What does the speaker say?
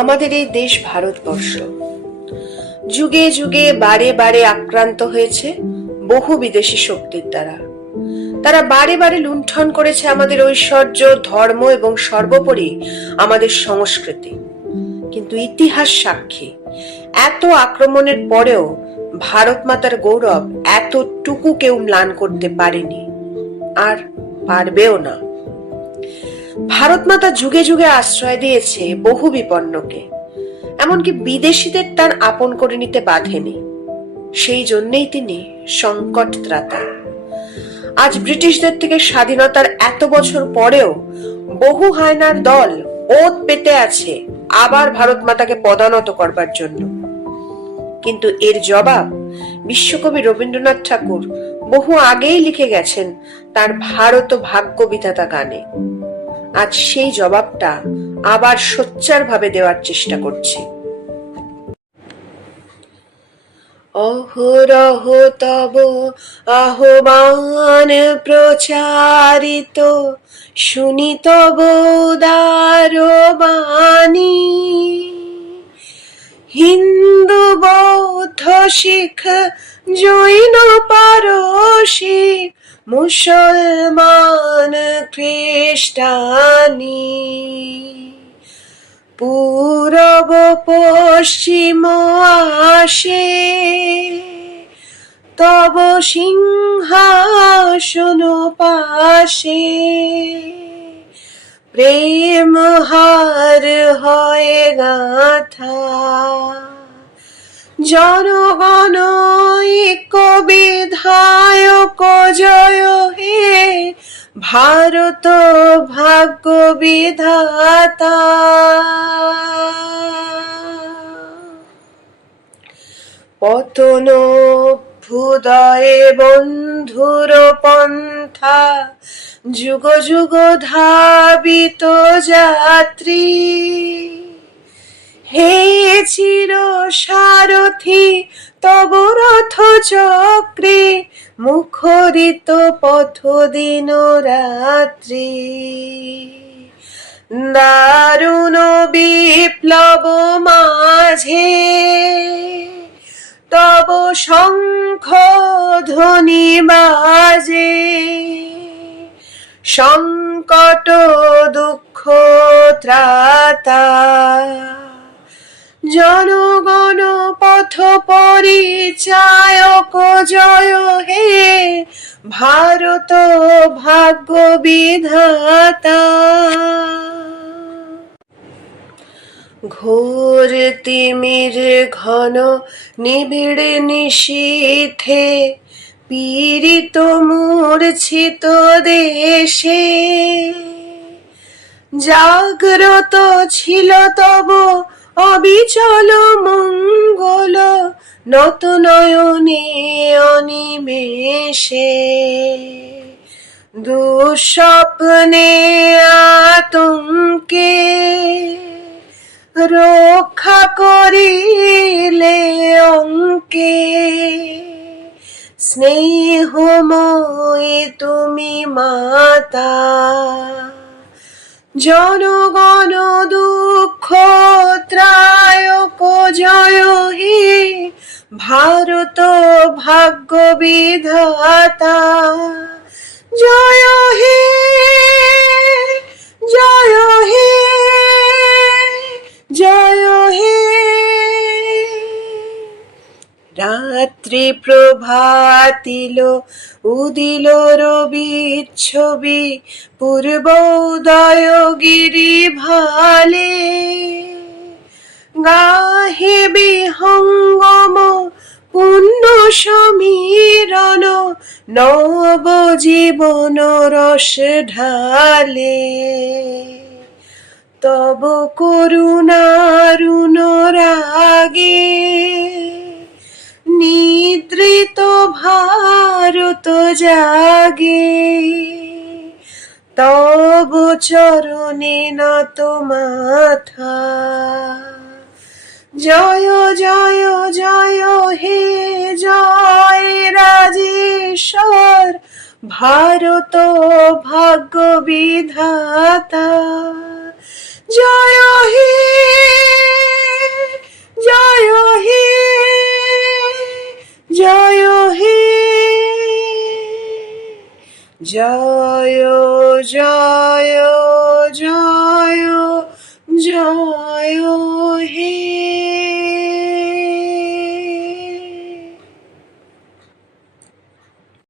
আমাদের এই দেশ ভারতবর্ষ যুগে যুগে বারে বারে আক্রান্ত হয়েছে বহু বিদেশি শক্তির দ্বারা। তারা বারে বারে লুণ্ঠন করেছে আমাদের ঐশ্বর্য, ধর্ম এবং সর্বোপরি আমাদের সংস্কৃতি। কিন্তু ইতিহাস সাক্ষী, এত আক্রমণের পরেও ভারত মাতার গৌরব এতটুকু কেউ ম্লান করতে পারেনি, আর পারবেও না। ভারত মাতা যুগে যুগে আশ্রয় দিয়েছে বহু বিপন্নকে, এমনকি বিদেশিদের তার আপন করে নিতে বাধেনি। সেই জন্যই তিনি সংকট ত্রাতা। আজ ব্রিটিশদের থেকে স্বাধীনতার এত বছর পরেও বহু হায়নার দল ওত পেতে আছে আবার ভারত মাতাকে পদানত করবার জন্য। কিন্তু এর জবাব বিশ্বকবি রবীন্দ্রনাথ ঠাকুর বহু আগেই লিখে গেছেন তার ভারত ভাগ্য বিধাতা গানে। আজ সেই জবাবটা আবার সোচ্চার ভাবে দেওয়ার চেষ্টা করছি। অহরহ তব আহ্বান প্রচারিত, শুনি তব উদার বাণী। হিন্দু বৌদ্ধ শিখ জৈন পারসী, মুসলমান খ্রিস্টানি, পূরব পশ্চিম আসে তব সিংহাসন পাশে। প্রেম হার হয় গাথা, জনগণ ঐক্য বিধায়ক জয় হে, ভারত ভাগ্য বিধাতা। পতন ভুদয়ে বন্ধুর পন্থা, যুগ যুগ ধাবিত যাত্রী। হে চির সারথি তব রথ চক্রে, মুখরিত পথ দিন রাত্রি। দারুণ বিপ্লব মাঝে তব শঙ্খ ধ্বনি বাজে। সংকট দুঃখ ত্রাতা, জনগণ পথ পরিচায়ক জয় হে, ভারত ভাগ্য বিধাতা। ঘোর তিমির ঘন নিবিড় নিশীথে, পীড়িত মূর্ছিত দেশে। জাগ্রত ছিল তব অবিচল মঙ্গল, নত নয়নে অনিমেষে। দুঃস্বপ্নে আতঙ্কে রক্ষা করিলে অঙ্কে। স্নেহময়ী তুমি মাতা, জনগণ দুঃখ ত্রায়ক জয় হে, ভারত ভাগ্য বিধাতা। জয় হে, জয় হে, জয় হে। রাত্রি প্রভাতিল উদিল রবির ছবি, পূর্ব উদয় গিরি ভালে। গাহে বিহঙ্গম পুণ্য সমীরণ, নব জীবন রস ঢালে। তব করুণারুণ রাগে, নিদ্রিত ভারত জাগে। তব চরণে নত মাথা, জয় জয় জয় হে, জয় রাজেশ্বর, ভারত ভাগ্য বিধাতা। জয় হে। জয় হে জয় জয়